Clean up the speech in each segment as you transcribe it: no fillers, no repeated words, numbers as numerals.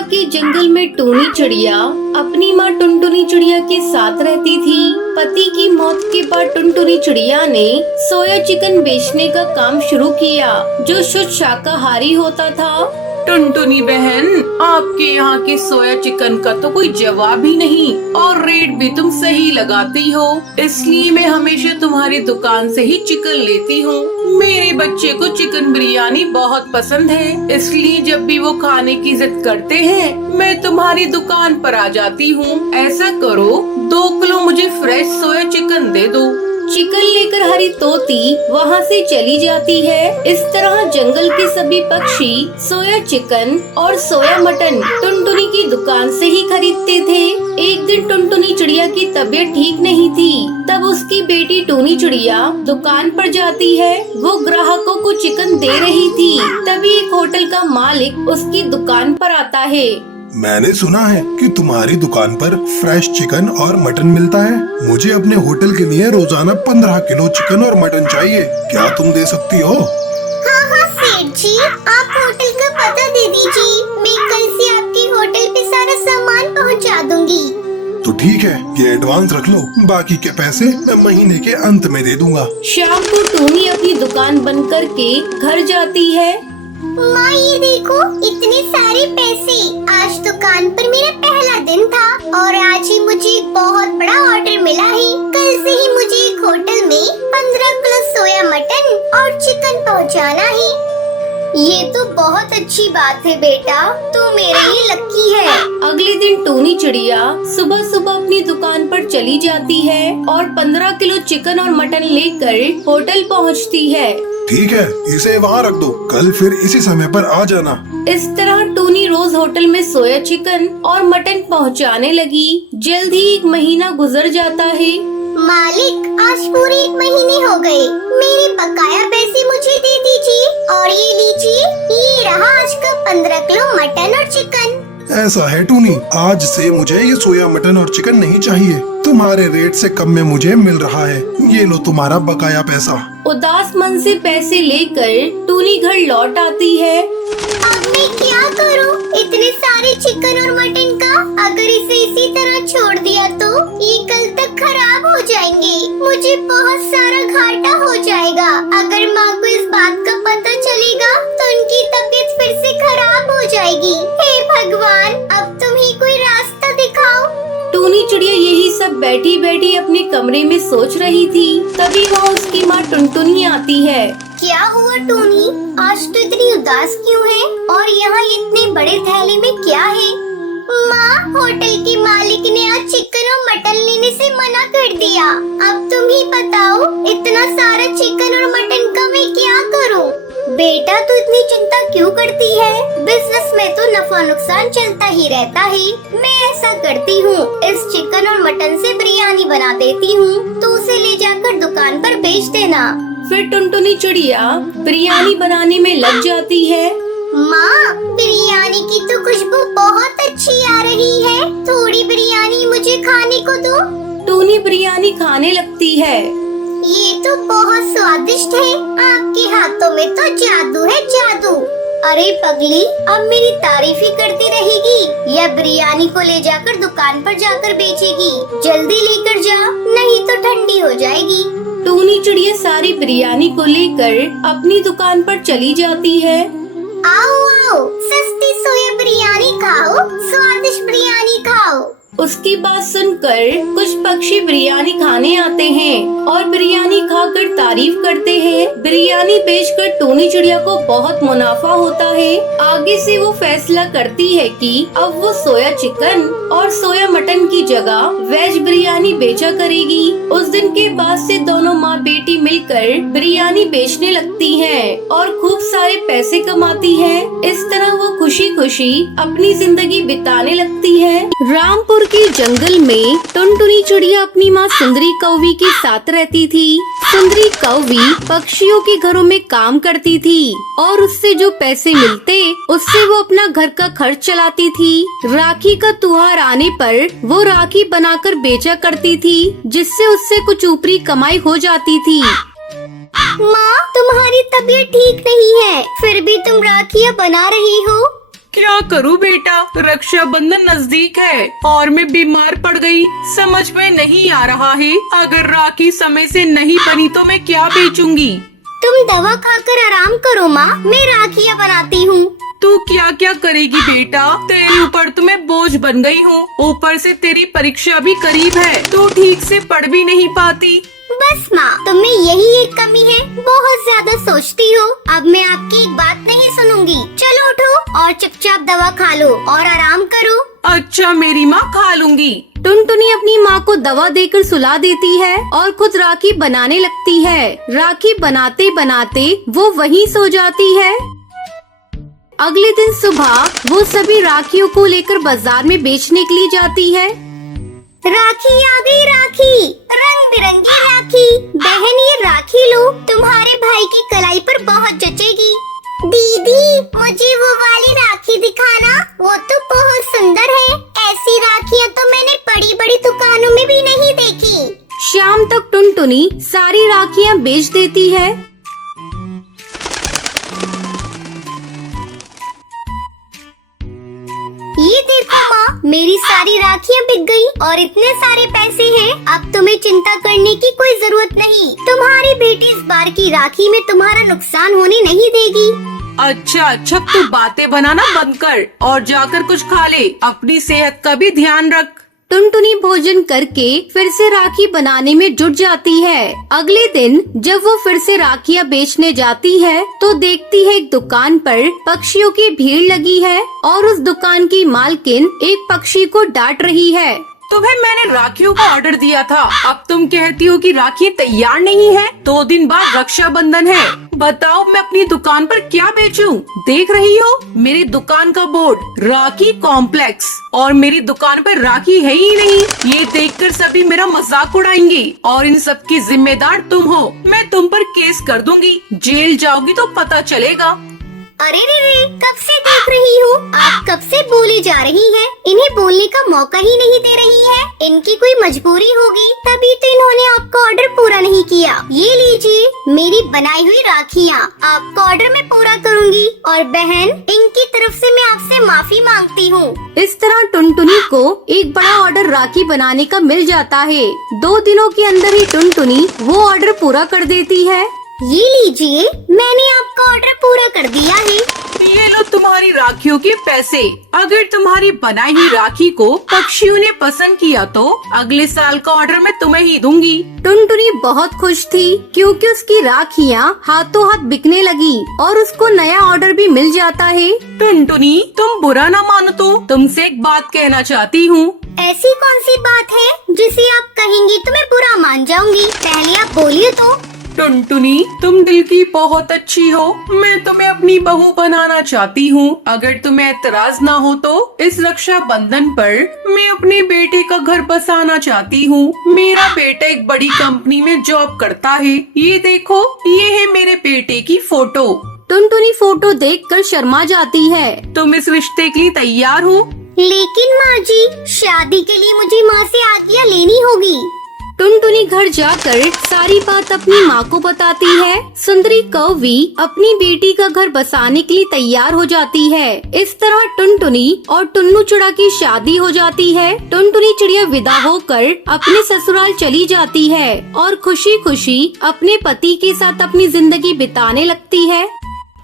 तरह के जंगल में टूनी चिड़िया अपनी माँ टुनटुनी चिड़िया के साथ रहती थी। पति की मौत के बाद टुनटुनी चिड़िया ने सोया चिकन बेचने का काम शुरू किया, जो शुद्ध शाकाहारी होता था। टुनटुनी बहन, आपके यहाँ के सोया चिकन का तो कोई जवाब ही नहीं और रेट भी तुम सही लगाती हो, इसलिए मैं हमेशा तुम्हारी दुकान से ही चिकन लेती हूँ। मेरे बच्चे को चिकन बिरयानी बहुत पसंद है, इसलिए जब भी वो खाने की जिद करते हैं मैं तुम्हारी दुकान पर आ जाती हूँ। ऐसा करो, 2 किलो मुझे फ्रेश सोया चिकन दे दो। चिकन लेकर हरी तोती वहाँ से चली जाती है। इस तरह जंगल के सभी पक्षी सोया चिकन और सोया मटन टुनटुनी की दुकान से ही खरीदते थे। एक दिन टुनटुनी चिड़िया की तबीयत ठीक नहीं थी, तब उसकी बेटी टूनी चिड़िया दुकान पर जाती है। वो ग्राहकों को चिकन दे रही थी, तभी एक होटल का मालिक उसकी दुकान पर आता है। मैंने सुना है कि तुम्हारी दुकान पर फ्रेश चिकन और मटन मिलता है। मुझे अपने होटल के लिए रोजाना 15 किलो चिकन और मटन चाहिए, क्या तुम दे सकती हो? हाँ सेठ जी, आप होटल का पता दे दीजिए, मैं कल से आपके होटल पे सारा सामान पहुंचा दूंगी। तो ठीक है, ये एडवांस रख लो, बाकी के पैसे मैं महीने के अंत में दे दूंगा। शाम को टूनी अपनी दुकान बंद करके घर जाती है। माँ ये देखो, इतने सारे पैसे। आज दुकान पर मेरा पहला दिन था और आज ही मुझे एक बहुत बड़ा ऑर्डर मिला है। कल से ही मुझे एक होटल में 15 किलो सोया मटन और चिकन पहुंचाना है। ये तो बहुत अच्छी बात है बेटा, तू मेरे लिए लकी है। अगले दिन टूनी चिड़िया सुबह सुबह अपनी दुकान पर चली जाती है और 15 किलो चिकन और मटन लेकर होटल पहुंचती है। ठीक है, इसे वहाँ रख दो, कल फिर इसी समय पर आ जाना। इस तरह टूनी रोज होटल में सोया चिकन और मटन पहुंचाने लगी। जल्द ही 1 महीना गुजर जाता है। मालिक, आज पूरे 1 महीने हो गए, मेरे बकाया पैसे मुझे दे दीजिए। और ये लीजिए, ये रहा आज का 15 किलो मटन और चिकन। ऐसा है टूनी, आज से मुझे ये सोया मटन और चिकन नहीं चाहिए, तुम्हारे रेट से कम में मुझे मिल रहा है। ये लो तुम्हारा बकाया पैसा। उदास मन से पैसे लेकर टूनी घर लौट आती है। अब मैं क्या करूं? इतने सारे चिकन और मटन का अगर इसे इसी तरह छोड़ दिया तो ये कल तक खराब हो जाएंगे। मुझे बहुत सारा घाटा हो जाएगा। अगर माँ को इस बात का पता चलेगा तो उनकी तबीयत फिर से खराब हो जाएगी। हे भगवान, अब तुम ही कोई रास्ता दिखाओ। टूनी चिड़िया यही सब बैठी बैठी अपने कमरे में सोच रही थी। तभी वहाँ उसकी माँ टुनटुनी आती है। क्या हुआ टूनी, आज तो इतनी उदास क्यों है? और यहाँ इतने बड़े थैले में क्या है? माँ, होटल के मालिक ने आज चिकन और मटन लेने से मना कर दिया। अब तुम ही बताओ, इतना सारा चिकन और मटन का मैं क्या करूँ? बेटा, तू इतनी चिंता क्यों करती है? बिजनेस में तो नफा नुकसान चलता ही रहता है। मैं ऐसा करती हूँ, इस चिकन और मटन से बिरयानी बना देती हूँ, तो उसे ले जाकर दुकान पर बेच देना। फिर टुनटुनी चिड़िया बिरयानी बनाने में लग जाती है। माँ, बिरयानी की तो खुशबू बहुत अच्छी आ रही है, थोड़ी बिरयानी मुझे खाने को दो। टूनी बिरयानी खाने लगती है। ये तो बहुत स्वादिष्ट है, आपके हाथों में तो जादू है, जादू। अरे पगली, अब मेरी तारीफ ही करती रहेगी या बिरयानी को ले जाकर दुकान पर जाकर बेचेगी? जल्दी लेकर जा, नहीं तो ठंडी हो जाएगी। टूनी चिड़िया सारी बिरयानी को लेकर अपनी दुकान पर चली जाती है। आओ आओ, सस्ती सोया बिरयानी खाओ, स्वादिष्ट बिरयानी खाओ। उसकी बात सुनकर कुछ पक्षी बिरयानी खाने आते हैं और बिरयानी खाकर तारीफ करते हैं। बिरयानी बेचकर टूनी चिड़िया को बहुत मुनाफा होता है। आगे से वो फैसला करती है कि अब वो सोया चिकन और सोया मटन की जगह वेज बिरयानी बेचा करेगी। उस दिन के बाद से दोनों माँ बेटी मिलकर बिरयानी बेचने लगती हैं और खूब सारे पैसे कमाती है। इस तरह वो खुशी खुशी अपनी जिंदगी बिताने लगती है। रामपुर के जंगल में टुनटुनी चिड़िया अपनी माँ सुंदरी कौवी के साथ रहती थी। सुंदरी कौवी पक्षियों के घरों में काम करती थी और उससे जो पैसे मिलते उससे वो अपना घर का खर्च चलाती थी। राखी का त्योहार आने पर वो राखी बनाकर बेचा करती थी, जिससे उससे कुछ ऊपरी कमाई हो जाती थी। माँ, तुम्हारी तबीयत ठीक नहीं है, फिर भी तुम राखियाँ बना रही हो। क्या करूं बेटा, रक्षाबंधन नजदीक है और मैं बीमार पड़ गई। समझ में नहीं आ रहा है, अगर राखी समय से नहीं बनी तो मैं क्या बेचूंगी। तुम दवा खाकर आराम करो माँ, मैं राखियाँ बनाती हूँ। तू क्या क्या करेगी बेटा, तेरे ऊपर तो मैं बोझ बन गई हूँ। ऊपर से तेरी परीक्षा भी करीब है, तू ठीक से पढ़ भी नहीं पाती। बस माँ, तुम्हें यही एक कमी है, बहुत ज्यादा सोचती हो। अब मैं आपकी एक बात नहीं सुनूंगी। चलो उठो और चुपचाप दवा खा लो और आराम करो। अच्छा मेरी माँ, खा लूंगी। टुनटुनी अपनी माँ को दवा देकर सुला देती है और खुद राखी बनाने लगती है। राखी बनाते बनाते वो वहीं सो जाती है। अगले दिन सुबह वो सभी राखियों को लेकर बाजार में बेचने के लिए जाती है। राखी आ गई, राखी, रंग बिरंगी राखी। बहन ये राखी लो, तुम्हारे भाई की कलाई पर बहुत जचेगी। दीदी मुझे वो वाली राखी दिखाना, वो तो बहुत सुंदर है। ऐसी राखियाँ तो मैंने बड़ी बड़ी दुकानों में भी नहीं देखी। शाम तक टुनटुनी सारी राखियाँ बेच देती है। ये देखो माँ, मेरी सारी राखियाँ बिक गई और इतने सारे पैसे हैं। अब तुम्हें चिंता करने की कोई जरूरत नहीं। तुम्हारी बेटी इस बार की राखी में तुम्हारा नुकसान होने नहीं देगी। अच्छा अच्छा, तू बातें बनाना बंद कर और जाकर कुछ खा ले। अपनी सेहत का भी ध्यान रख। टुनटुनी भोजन करके फिर से राखी बनाने में जुट जाती है। अगले दिन जब वो फिर से राखियाँ बेचने जाती है तो देखती है एक दुकान पर पक्षियों की भीड़ लगी है और उस दुकान की मालकिन एक पक्षी को डांट रही है। तुम्हें मैंने राखियों का ऑर्डर दिया था, अब तुम कहती हो कि राखी तैयार नहीं है। 2 दिन बाद रक्षाबंधन है, बताओ मैं अपनी दुकान पर क्या बेचूं? देख रही हो मेरी दुकान का बोर्ड, राखी कॉम्प्लेक्स, और मेरी दुकान पर राखी है ही नहीं। ये देखकर सभी मेरा मजाक उड़ाएंगे और इन सब की जिम्मेदार तुम हो। मैं तुम पर केस कर दूंगी, जेल जाओगी तो पता चलेगा। अरे रे, कब से देख रही हूँ, आप कब से बोली जा रही हैं। इन्हें बोलने का मौका ही नहीं दे रही है। इनकी कोई मजबूरी होगी, तभी तो इन्होंने आपका ऑर्डर पूरा नहीं किया। ये लीजिए मेरी बनाई हुई राखियाँ, आपका ऑर्डर मैं पूरा करूँगी। और बहन, इनकी तरफ से मैं आपसे माफी मांगती हूँ। इस तरह टुनटुनी को एक बड़ा ऑर्डर राखी बनाने का मिल जाता है। 2 दिनों के अंदर ही टुनटुनी वो ऑर्डर पूरा कर देती है। ये लीजिए, मैंने आपका ऑर्डर पूरा कर दिया है। ये लो तुम्हारी राखियों के पैसे। अगर तुम्हारी बनाई हुई राखी को पक्षियों ने पसंद किया तो अगले साल का ऑर्डर मैं तुम्हें ही दूंगी। टुनटुनी बहुत खुश थी क्योंकि उसकी राखियाँ हाथों हाथ बिकने लगी और उसको नया ऑर्डर भी मिल जाता है। टुनटुनी, तुम बुरा ना मानो तो तुमसे एक बात कहना चाहती हूँ। ऐसी कौन सी बात है जिसे आप कहेंगी तो मैं बुरा मान जाऊंगी? पहले आप बोलिए तो। टुनटुनी, तुम दिल की बहुत अच्छी हो, मैं तुम्हें अपनी बहू बनाना चाहती हूँ। अगर तुम्हें एतराज ना हो तो इस रक्षाबंधन पर मैं अपने बेटे का घर बसाना चाहती हूँ। मेरा बेटा एक बड़ी कंपनी में जॉब करता है। ये देखो, ये है मेरे बेटे की फोटो। टुनटुनी फोटो देखकर शर्मा जाती है। तुम इस रिश्ते के लिए तैयार हो? लेकिन माँ जी, शादी के लिए मुझे माँ से आज्ञा लेनी होगी। टुनटुनी घर जाकर सारी बात अपनी माँ को बताती है। सुंदरी कौवी अपनी बेटी का घर बसाने के लिए तैयार हो जाती है। इस तरह टुनटुनी और टुन्नू चिड़ा की शादी हो जाती है। टुनटुनी चिड़िया विदा होकर अपने ससुराल चली जाती है और खुशी खुशी अपने पति के साथ अपनी जिंदगी बिताने लगती है।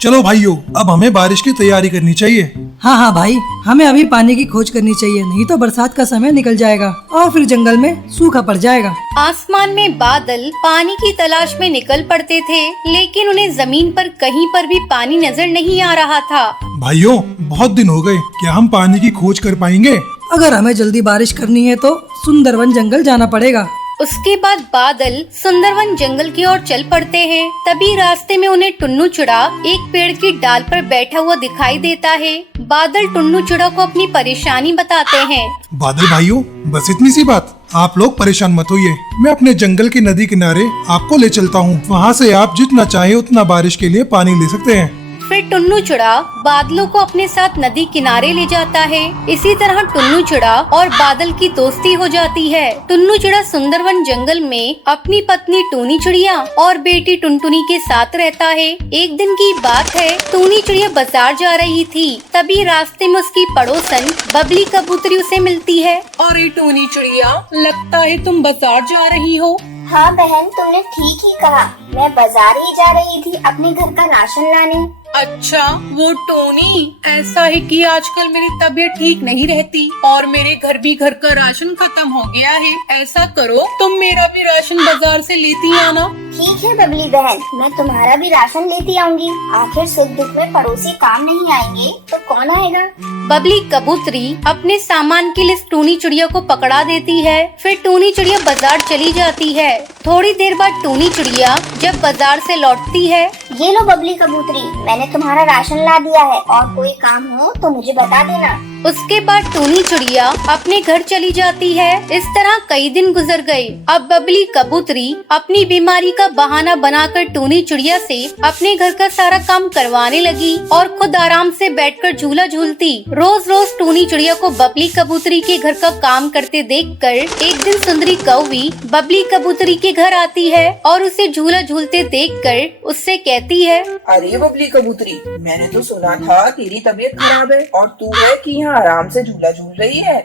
चलो भाइयों, अब हमें बारिश की तैयारी करनी चाहिए। हाँ हाँ भाई, हमें अभी पानी की खोज करनी चाहिए, नहीं तो बरसात का समय निकल जाएगा और फिर जंगल में सूखा पड़ जाएगा। आसमान में बादल पानी की तलाश में निकल पड़ते थे, लेकिन उन्हें जमीन पर कहीं पर भी पानी नजर नहीं आ रहा था। भाइयों, बहुत दिन हो गए, क्या हम पानी की खोज कर पाएंगे? अगर हमें जल्दी बारिश करनी है तो सुंदरवन जंगल जाना पड़ेगा। उसके बाद बादल सुंदरवन जंगल की ओर चल पड़ते हैं। तभी रास्ते में उन्हें टुन्नू चिड़ा एक पेड़ की डाल पर बैठा हुआ दिखाई देता है। बादल टुन्नू चिड़ा को अपनी परेशानी बताते हैं। बादल भाइयों, बस इतनी सी बात, आप लोग परेशान मत होइए। मैं अपने जंगल की नदी किनारे आपको ले चलता हूँ। वहाँ से आप जितना चाहे उतना बारिश के लिए पानी ले सकते हैं। फिर टुन्नू चिड़ा बादलों को अपने साथ नदी किनारे ले जाता है। इसी तरह टुन्नू चिड़ा और बादल की दोस्ती हो जाती है। टुन्नू चिड़ा सुंदरवन जंगल में अपनी पत्नी टूनी चिड़िया और बेटी टुनटुनी के साथ रहता है। एक दिन की बात है, टूनी चिड़िया बाजार जा रही थी, तभी रास्ते में उसकी पड़ोसन बबली कबूतरी उसे मिलती है। अरे टूनी चिड़िया, लगता है तुम बाजार जा रही हो। हाँ बहन, तुमने ठीक ही कहा। मैं बाजार ही जा रही थी अपने घर का राशन लाने। अच्छा, वो टोनी, ऐसा है कि आजकल मेरी तबीयत ठीक नहीं रहती और मेरे घर का राशन खत्म हो गया है। ऐसा करो, तुम मेरा भी राशन बाजार से लेती आना। ठीक है बबली बहन, मैं तुम्हारा भी राशन लेती आऊंगी। आखिर सुख दुख में पड़ोसी काम नहीं आएंगे तो कौन आएगा। बबली कबूतरी अपने सामान के लिए टूनी चिड़िया को पकड़ा देती है। फिर टूनी चिड़िया बाजार चली जाती है। थोड़ी देर बाद टूनी चिड़िया जब बाजार से लौटती है, ये लो बबली कबूतरी, मैंने तुम्हारा राशन ला दिया है और कोई काम हो तो मुझे बता देना। उसके बाद टूनी चिड़िया अपने घर चली जाती है। इस तरह कई दिन गुजर गए। अब बबली कबूतरी अपनी बीमारी का बहाना बनाकर टूनी चिड़िया से अपने घर का सारा काम करवाने लगी और खुद आराम से बैठकर झूला झूलती। रोज रोज टूनी चिड़िया को बबली कबूतरी के घर का काम करते देखकर एक दिन सुंदरी कौवी बबली कबूतरी के घर आती है और उसे झूला झूलते देखकर उससे कहती है, अरे बबली कबूतरी, मैंने तो सुना था तेरी तबीयत खराब है और तू है कि यहाँ आराम से झूला झूल रही है।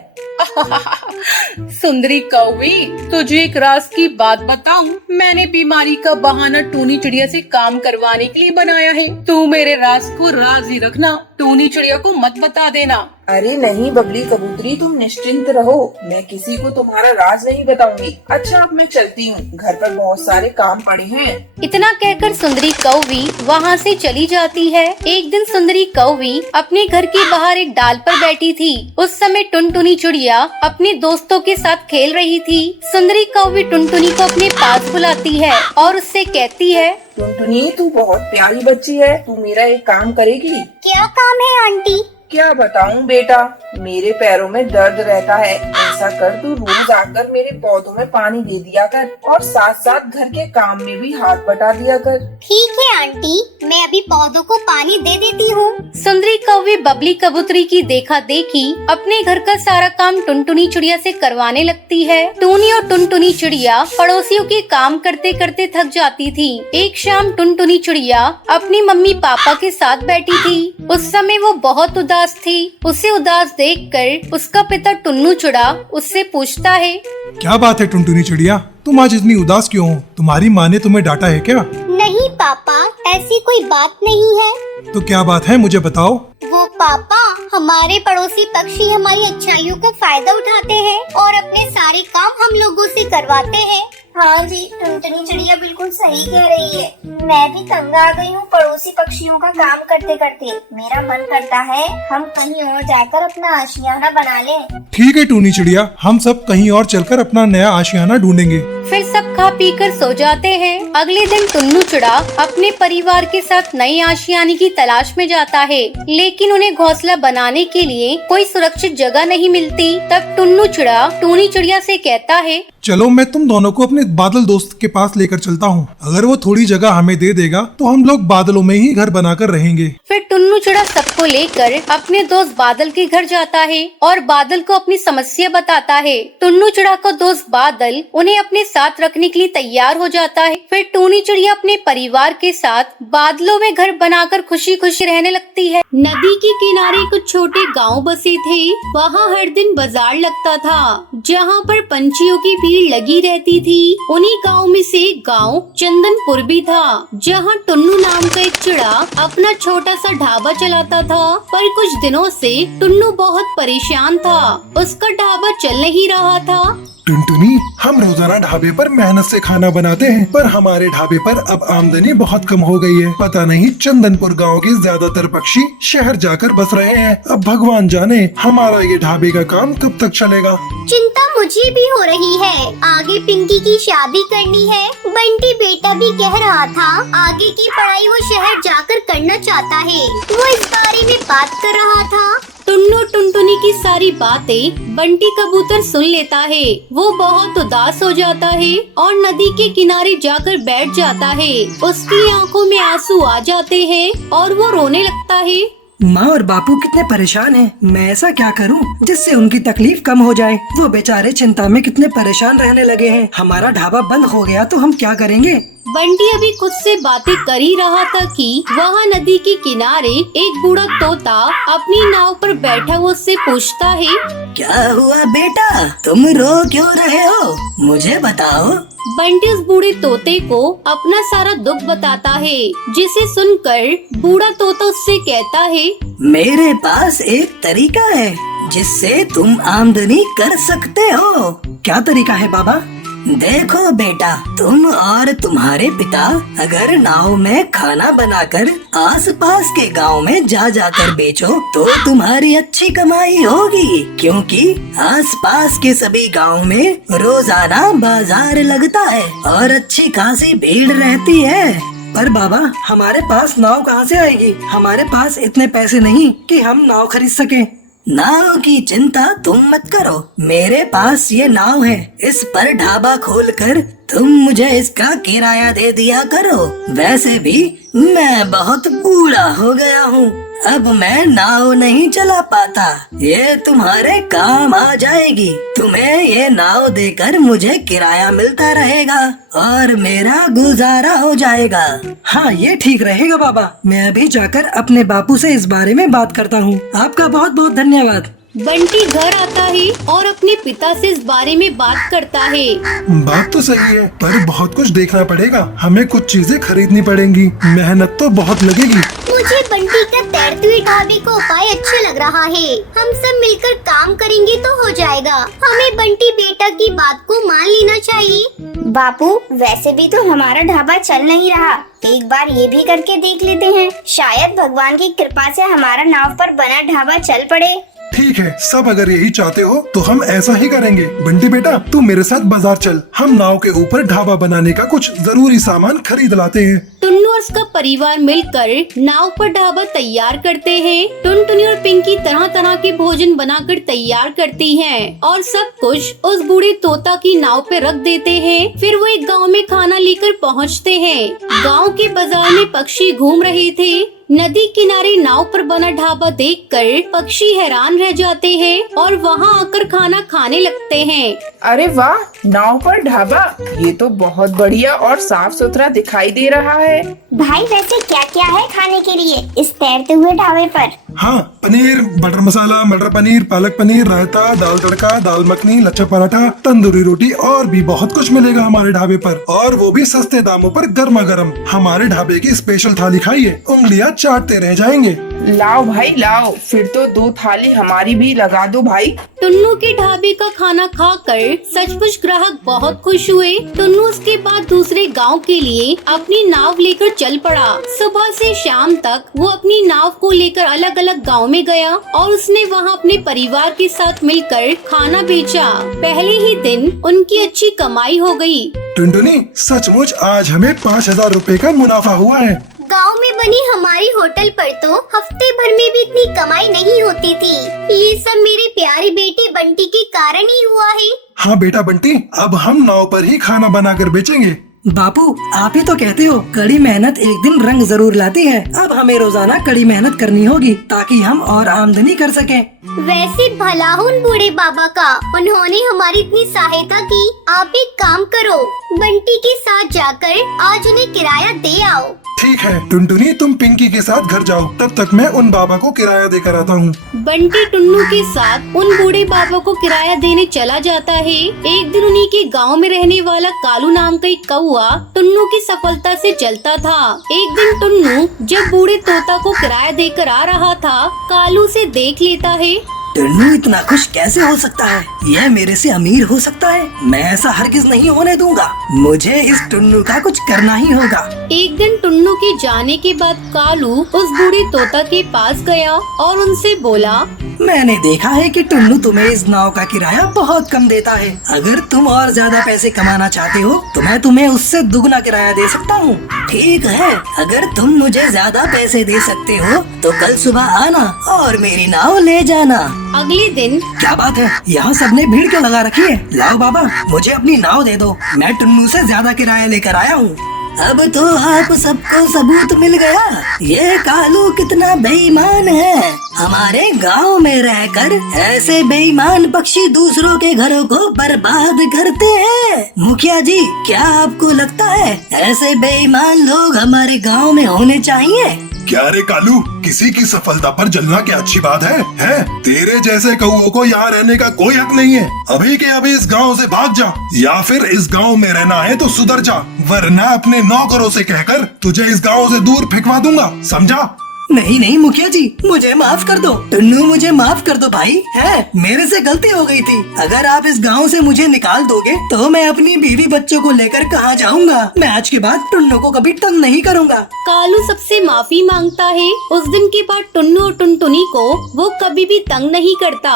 सुंदरी कौवी, तुझे एक राज की बात बताऊं? मैंने बीमारी का बहाना टूनी चिड़िया से काम करवाने के लिए बनाया है। तू मेरे राज को राज ही रखना, टूनी चिड़िया को मत बता देना। अरे नहीं बबली कबूतरी, तुम निश्चिंत रहो, मैं किसी को तुम्हारा राज नहीं बताऊंगी। अच्छा, अब मैं चलती हूँ, घर पर बहुत सारे काम पड़े हैं। इतना कहकर सुंदरी कौवी वहाँ से चली जाती है। एक दिन सुंदरी कौवी अपने घर के बाहर एक डाल पर बैठी थी। उस समय टुनटुनी चिड़िया अपने दोस्तों के साथ खेल रही थी। सुंदरी कौवी टुनटुनी को अपने पास बुलाती है और उससे कहती है, टुनटुनी, तू बहुत प्यारी बच्ची है, तू मेरा एक काम करेगी? क्या काम है आंटी? क्या बताऊं बेटा, मेरे पैरों में दर्द रहता है। ऐसा कर, तू रोज आकर मेरे पौधों में पानी दे दिया कर और साथ साथ घर के काम में भी हाथ बटा दिया कर। ठीक है आंटी, मैं अभी पौधों को पानी दे देती हूँ। सुंदरी कौवी बबली कबूतरी की देखा देखी अपने घर का सारा काम टुनटुनी चिड़िया से करवाने लगती है। टूनी और टुनटुनी चिड़िया पड़ोसियों के काम करते करते थक जाती थी। एक शाम टुनटुनी चिड़िया अपनी मम्मी पापा के साथ बैठी थी। उस समय वो बहुत उदास थी। उसे उदास देखकर उसका पिता टुन्नू चिड़ा उससे पूछता है, क्या बात है टुनटुनी चिड़िया, तुम आज इतनी उदास क्यों हो? तुम्हारी माँ ने तुम्हें डांटा है क्या? नहीं पापा, ऐसी कोई बात नहीं है। तो क्या बात है, मुझे बताओ। वो पापा, हमारे पड़ोसी पक्षी हमारी अच्छाइयों का फायदा उठाते हैं और अपने सारे काम हम लोगों से करवाते हैं। हाँ जी, टुनटुनी चिड़िया बिल्कुल सही कह रही है। मैं भी तंग आ गई हूँ पड़ोसी पक्षियों का काम करते करते। मेरा मन करता है हम कहीं और जाकर अपना आशियाना बना लें। ठीक है टूनी चिड़िया, हम सब कहीं और चलकर अपना नया आशियाना ढूंढेंगे। फिर सब खा पी कर सो जाते हैं। अगले दिन टुन्नू चिड़ा अपने परिवार के साथ नई आशियाने की तलाश में जाता है, लेकिन उन्हें घोंसला बनाने के लिए कोई सुरक्षित जगह नहीं मिलती। तब टुन्नू चिड़ा टूनी चिड़िया से कहता है, चलो मैं तुम दोनों को अपने बादल दोस्त के पास लेकर चलता हूँ। अगर वो थोड़ी जगह हमें दे देगा तो हम लोग बादलों में ही घर बनाकर रहेंगे। फिर टुन्नू चिड़ा सबको लेकर अपने दोस्त बादल के घर जाता है और बादल को अपनी समस्या बताता है। टुन्नू चिड़ा को दोस्त बादल उन्हें अपने साथ रखने के लिए तैयार हो जाता है। फिर टूनी चिड़िया अपने परिवार के साथ बादलों में घर बनाकर खुशी खुशी रहने लगती है। नदी के किनारे कुछ छोटे गांव बसे थे। वहाँ हर दिन बाजार लगता था, जहाँ पर पंछियों की भीड़ लगी रहती थी। उन्हीं गांव में से एक गांव चंदनपुर भी था, जहाँ टुन्नू नाम का एक चिड़ा अपना छोटा सा ढाबा चलाता था। पर कुछ दिनों से टुन्नू बहुत परेशान था, उसका ढाबा चल नहीं रहा था। टुनटुनी, हम रोजाना ढाबे पर मेहनत से खाना बनाते हैं, पर हमारे ढाबे पर अब आमदनी बहुत कम हो गई है। पता नहीं चंदनपुर गांव के ज्यादातर पक्षी शहर जाकर बस रहे हैं। अब भगवान जाने हमारा ये ढाबे का काम कब तक चलेगा। चिंता मुझे भी हो रही है। आगे पिंकी की शादी करनी है। बंटी बेटा भी कह रहा था आगे की पढ़ाई वो शहर जाकर करना चाहता है। वो इस बारे में बात कर रहा था। टुन्नू टुनटुनी की सारी बातें बंटी कबूतर सुन लेता है। वो बहुत उदास हो जाता है और नदी के किनारे जाकर बैठ जाता है। उसकी आंखों में आंसू आ जाते हैं और वो रोने लगता है। माँ और बापू कितने परेशान हैं। मैं ऐसा क्या करूँ जिससे उनकी तकलीफ कम हो जाए। वो बेचारे चिंता में कितने परेशान रहने लगे हैं। हमारा ढाबा बंद हो गया तो हम क्या करेंगे। बंटी अभी खुद से बातें कर ही रहा था कि वहाँ नदी के किनारे एक बूढ़ा तोता अपनी नाव पर बैठा हुआ उससे पूछता है, क्या हुआ बेटा, तुम रो क्यों रहे हो, मुझे बताओ। बंटी उस बूढ़े तोते को अपना सारा दुख बताता है, जिसे सुनकर बूढ़ा तोता उससे कहता है, मेरे पास एक तरीका है जिससे तुम आमदनी कर सकते हो। क्या तरीका है बाबा। देखो बेटा, तुम और तुम्हारे पिता अगर नाव में खाना बनाकर आसपास के गांव में जा जाकर बेचो तो तुम्हारी अच्छी कमाई होगी, क्योंकि आसपास के सभी गांव में रोजाना बाजार लगता है और अच्छी खासी भीड़ रहती है। पर बाबा, हमारे पास नाव कहाँ से आएगी। हमारे पास इतने पैसे नहीं कि हम नाव खरीद सके। नाव की चिंता तुम मत करो, मेरे पास ये नाव है। इस पर ढाबा खोलकर तुम मुझे इसका किराया दे दिया करो। वैसे भी मैं बहुत बूढ़ा हो गया हूँ, अब मैं नाव नहीं चला पाता। ये तुम्हारे काम आ जाएगी। तुम्हें ये नाव देकर मुझे किराया मिलता रहेगा और मेरा गुजारा हो जाएगा। हाँ, ये ठीक रहेगा बाबा। मैं अभी जाकर अपने बापू से इस बारे में बात करता हूँ। आपका बहुत बहुत धन्यवाद। बंटी घर आता है और अपने पिता से इस बारे में बात करता है। बात तो सही है, पर बहुत कुछ देखना पड़ेगा। हमें कुछ चीजें खरीदनी पड़ेंगी, मेहनत तो बहुत लगेगी। मुझे बंटी का तैरते हुए ढाबे का उपाय अच्छा लग रहा है। हम सब मिलकर काम करेंगे तो हो जाएगा। हमें बंटी बेटा की बात को मान लेना चाहिए। बापू, वैसे भी तो हमारा ढाबा चल नहीं रहा, एक बार ये भी करके देख लेते हैं। शायद भगवान की कृपा से हमारा नाव पर बना ढाबा चल पड़े। ठीक है, सब अगर यही चाहते हो तो हम ऐसा ही करेंगे। बंटी बेटा, तू मेरे साथ बाजार चल। हम नाव के ऊपर ढाबा बनाने का कुछ जरूरी सामान खरीद लाते हैं। टुन्नू और उसका परिवार मिलकर नाव पर ढाबा तैयार करते हैं। टुनटुनी और पिंकी तरह तरह के भोजन बनाकर तैयार करती हैं और सब कुछ उस बूढ़े तोता की नाव पे रख देते हैं। फिर वो एक गांव में खाना लेकर पहुंचते हैं। गांव के बाजार में पक्षी घूम रहे थे। नदी किनारे नाव पर बना ढाबा देखकर पक्षी हैरान रह जाते हैं और वहां आकर खाना खाने लगते हैं। अरे वाह, नाव पर ढाबा, ये तो बहुत बढ़िया और साफ सुथरा दिखाई दे रहा है। भाई, वैसे क्या क्या है खाने के लिए इस तैरते हुए ढाबे पर। हाँ, पनीर, बटर मसाला, मटर पनीर, पालक पनीर, रायता, दाल तड़का, दाल मखनी, लच्छा पराठा, तंदूरी रोटी और भी बहुत कुछ मिलेगा हमारे ढाबे पर, और वो भी सस्ते दामों पर गर्मा गर्म। हमारे ढाबे की स्पेशल थाली खाइए, उंगलियां चाटते रह जाएंगे। लाओ भाई लाओ, फिर तो 2 थाली हमारी भी लगा दो भाई। टुन्नू के ढाबे का खाना खाकर सचमुच ग्राहक बहुत खुश हुए। टुन्नू उसके बाद दूसरे गांव के लिए अपनी नाव लेकर चल पड़ा। सुबह से शाम तक वो अपनी नाव को लेकर अलग अलग गांव में गया और उसने वहां अपने परिवार के साथ मिलकर खाना बेचा। पहले ही दिन उनकी अच्छी कमाई हो गई। टुनटुनी, सचमुच आज हमें 5000 रुपए का मुनाफा हुआ है। गांव में बनी हमारी होटल पर तो हफ्ते भर में भी इतनी कमाई नहीं होती थी। ये सब मेरे प्यारे बेटे बंटी के कारण ही हुआ है। हाँ बेटा बंटी, अब हम नाव पर ही खाना बनाकर बेचेंगे। बापू, आप ही तो कहते हो कड़ी मेहनत एक दिन रंग जरूर लाती है। अब हमें रोजाना कड़ी मेहनत करनी होगी ताकि हम और आमदनी कर सकें। वैसे भला हो उन बूढ़े बाबा का, उन्होंने हमारी इतनी सहायता की। आप एक काम करो, बंटी के साथ जाकर आज उन्हें किराया दे आओ। ठीक है टुनटुनी, तुम पिंकी के साथ घर जाओ, तब तक मैं उन बाबा को किराया देकर आता हूँ। बंटी टुन्नू के साथ उन बूढ़े बाबा को किराया देने चला जाता है। एक दिन उन्हीं के गांव में रहने वाला कालू नाम का एक कौआ टुन्नू की सफलता से जलता था। एक दिन टुन्नू जब बूढ़े तोता को किराया देकर आ रहा था, कालू से देख लेता है। टुन्नू इतना खुश कैसे हो सकता है? यह मेरे से अमीर हो सकता है। मैं ऐसा हरगिज नहीं होने दूंगा। मुझे इस टुन्नू का कुछ करना ही होगा। एक दिन टुन्नू के जाने के बाद कालू उस बूढ़े तोता के पास गया और उनसे बोला, मैंने देखा है कि टुन्नू तुम्हें इस नाव का किराया बहुत कम देता है। अगर तुम और ज्यादा पैसे कमाना चाहते हो तो मैं तुम्हें उससे दुगना किराया दे सकता हूँ। ठीक है, अगर तुम मुझे ज्यादा पैसे दे सकते हो तो कल सुबह आना और मेरी नाव ले जाना। अगले दिन क्या बात है, यहाँ सबने भीड़ क्यों लगा रखी है? लाओ बाबा, मुझे अपनी नाव दे दो, मैं टुन्नू से ज्यादा किराया लेकर आया हूँ। अब तो आप सबको सबूत मिल गया, ये कालू कितना बेईमान है। हमारे गांव में रहकर ऐसे बेईमान पक्षी दूसरों के घरों को बर्बाद करते हैं। मुखिया जी, क्या आपको लगता है ऐसे बेईमान लोग हमारे गांव में होने चाहिए? क्या रे कालू, किसी की सफलता पर जलना क्या अच्छी बात है? तेरे जैसे कौओं को यहाँ रहने का कोई हक नहीं है। अभी के अभी इस गांव से भाग जा, या फिर इस गांव में रहना है तो सुधर जा, वरना अपने नौकरों से कहकर तुझे इस गांव से दूर फेंकवा दूंगा, समझा? नहीं नहीं मुखिया जी, मुझे माफ कर दो। टुन्नू, मुझे माफ कर दो भाई, है मेरे से गलती हो गई थी। अगर आप इस गांव से मुझे निकाल दोगे तो मैं अपनी बीवी बच्चों को लेकर कहाँ जाऊंगा? मैं आज के बाद टुन्नू को कभी तंग नहीं करूंगा। कालू सबसे माफी मांगता है। उस दिन के बाद टुन्नू और टुनटुनी को वो कभी भी तंग नहीं करता।